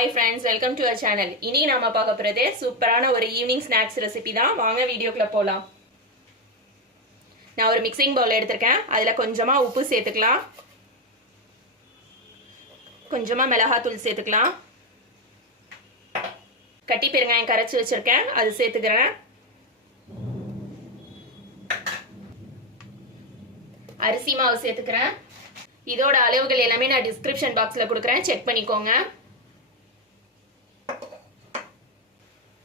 Hi friends, welcome to our channel. இன்னைக்கு நாம பார்க்க போறது சூப்பரான ஒரு ஈவினிங் ஸ்நாக்ஸ் ரெசிபி தான். வாங்க வீடியோக்குள்ள போலாம். நான் ஒரு மிக்சிங் பவுல் எடுத்துர்க்கேன். அதுல கொஞ்சமா உப்பு சேர்த்துக்கலாம். கொஞ்சமா மிளகாய்த்தூள் சேர்த்துக்கலாம். கட்டி பெருங்காயம் கரைச்சு வச்சிருக்கேன். அது சேர்த்துக்கிறேன். அரிசி மாவு சேர்த்துக்கிறேன். இதோட அளவுகள் எல்லாமே நான் டிஸ்கிரிப்ஷன் பாக்ஸ்ல கொடுக்குறேன், செக் பண்ணிக்கோங்க.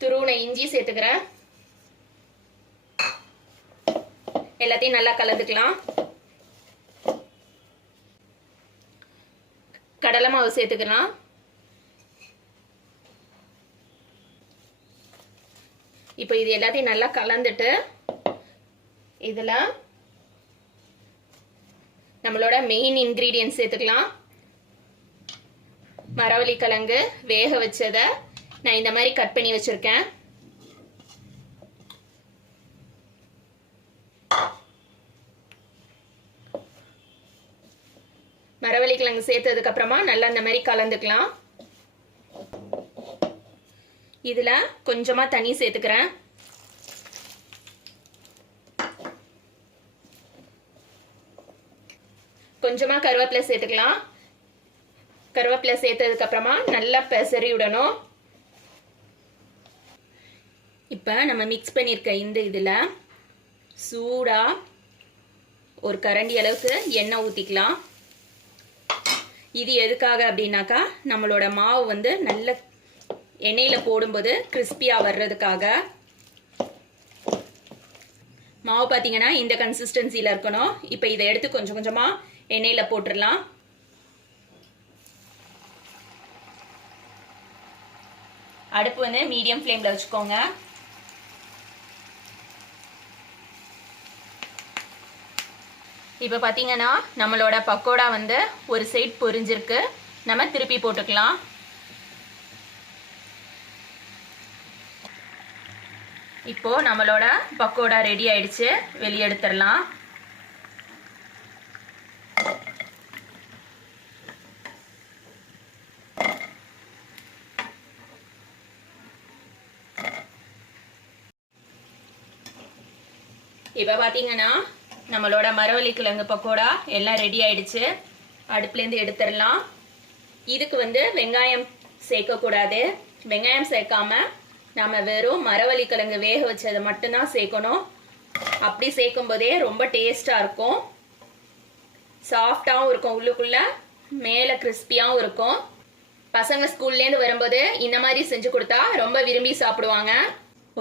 துருவின இஞ்சி சேர்த்துக்கிறேன். எல்லாத்தையும் நல்லா கலந்துக்கலாம். கடலை மாவு சேர்த்துக்கலாம். இப்போ இது எல்லாத்தையும் நல்லா கலந்துட்டு இதுல நம்மளோட மெயின் இன்கிரீடியன்ட் சேர்த்துக்கலாம். மரவள்ளி கிழங்கு வேக வச்சத நான் இந்த மாதிரி கட் பண்ணி வச்சிருக்கேன். மரவள்ளி கிழங்கு சேர்த்ததுக்கு அப்புறமா நல்லா இந்த மாதிரி கலந்துக்கலாம். இதுல கொஞ்சமா தண்ணி சேர்த்துக்கிறேன். கொஞ்சமா கருவேப்பிலை சேர்த்துக்கலாம். கருவேப்பிலை சேர்த்ததுக்கு அப்புறமா நல்லா பெசரி விடணும். இப்போ நம்ம மிக்ஸ் பண்ணியிருக்க இந்த இதில் சூடா ஒரு கரண்டி அளவுக்கு எண்ணெய் ஊற்றிக்கலாம். இது எதுக்காக அப்படின்னாக்கா நம்மளோட மாவு வந்து நல்ல எண்ணெயில் போடும்போது கிறிஸ்பியாக வர்றதுக்காக. மாவு பார்த்தீங்கன்னா இந்த கன்சிஸ்டன்சியில் இருக்கணும். இப்போ இதை எடுத்து கொஞ்சம் கொஞ்சமாக எண்ணெயில் போட்டுடலாம். அடுப்பு வந்து மீடியம் ஃப்ளேமில் வச்சுக்கோங்க. இப்போ பார்த்தீங்கன்னா நம்மளோட பக்கோடா வந்து ஒரு சைட் பொரிஞ்சிருக்கு. நம்ம திருப்பி போட்டுக்கலாம். இப்போ நம்மளோட பக்கோடா ரெடி ஆயிடுச்சு. வெளியே எடுத்துடலாம். இப்போ பார்த்தீங்கன்னா நம்மளோட மரவள்ளி கிழங்கு பக்கோடா எல்லாம் ரெடி ஆயிடுச்சு. அடுப்புலேருந்து எடுத்துடலாம். இதுக்கு வந்து வெங்காயம் சேர்க்கக்கூடாது. வெங்காயம் சேர்க்காம நம்ம வெறும் மரவள்ளி கிழங்கு வேக வச்சதை மட்டும்தான் சேர்க்கணும். அப்படி சேர்க்கும் போதே ரொம்ப டேஸ்டா இருக்கும். சாஃப்டாகவும் இருக்கும், உள்ளுக்குள்ள மேலே கிறிஸ்பியாகவும் இருக்கும். பசங்க ஸ்கூல்லேருந்து வரும்போது இந்த மாதிரி செஞ்சு கொடுத்தா ரொம்ப விரும்பி சாப்பிடுவாங்க.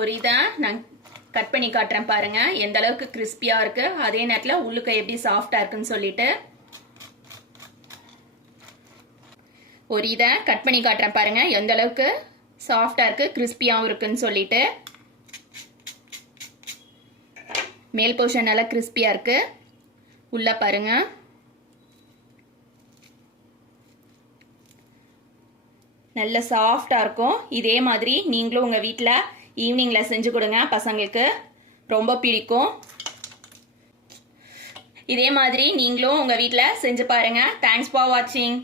ஒரு இதை நான் கட் பண்ணி காட்டுறேன் பாருங்க, எந்த அளவுக்கு கிறிஸ்பியா இருக்கு, அதே நேரத்தில் உள்ளுக்க எப்படி சாஃப்டா இருக்குன்னு சொல்லிட்டு. ஒரு இதை கட் பண்ணி காட்டுறேன் பாருங்க, எந்த அளவுக்கு சாஃப்டா இருக்கு, கிறிஸ்பியாவும் இருக்குன்னு சொல்லிட்டு. மேல் போர்ஷன் நல்லா கிறிஸ்பியா இருக்கு. உள்ள பாருங்க. நல்ல சாஃப்டா இருக்கும். இதே மாதிரி நீங்களும் உங்க வீட்டில் ஈவினிங்ல செஞ்சு கொடுங்க, பசங்களுக்கு ரொம்ப பிடிக்கும். இதே மாதிரி நீங்களும் உங்க வீட்டில் செஞ்சு பாருங்க. தேங்க்ஸ் ஃபார் வாட்சிங்.